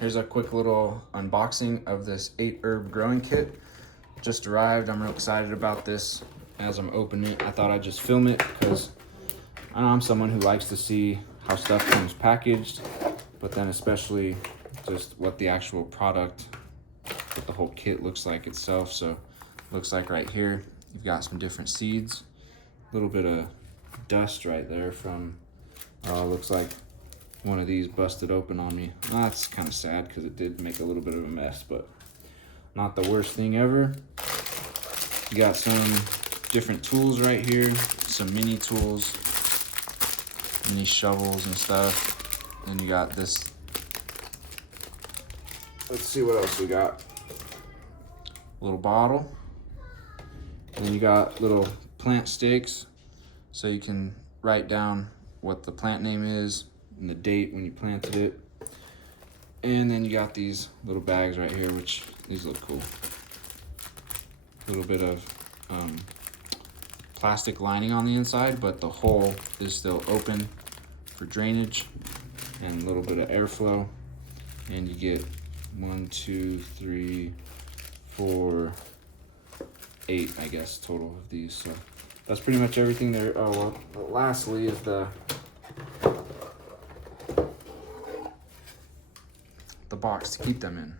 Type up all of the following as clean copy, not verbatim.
Here's a quick little unboxing of this 8 herb growing kit. Just arrived. I'm real excited about this. As I'm opening it, I thought I'd just film it because I know I'm someone who likes to see how stuff comes packaged, but then especially just what the actual product, what the whole kit looks like itself. So looks like right here, you've got some different seeds, a little bit of dust right there from, looks like one of these busted open on me. That's kind of sad because it did make a little bit of a mess, but not the worst thing ever. You got some different tools right here, some mini tools, mini shovels and stuff. Then you got this, let's see what else we got. Little bottle. And then you got little plant stakes, so you can write down what the plant name is and the date when you planted it. And then you got these little bags right here, which these look cool. A little bit of plastic lining on the inside, but the hole is still open for drainage and a little bit of airflow. And you get 1, 2, 3, 4, 8, I guess, total of these. So that's pretty much everything there. Oh, well, lastly is the box to keep them in,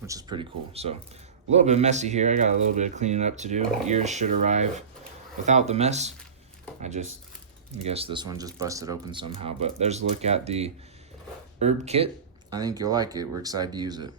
which is pretty cool. So a little bit messy here. I got a little bit of cleaning up to do. Yours should arrive without the mess. I guess this one just busted open somehow, but there's a look at the herb kit. I think you'll like it. We're excited to use it.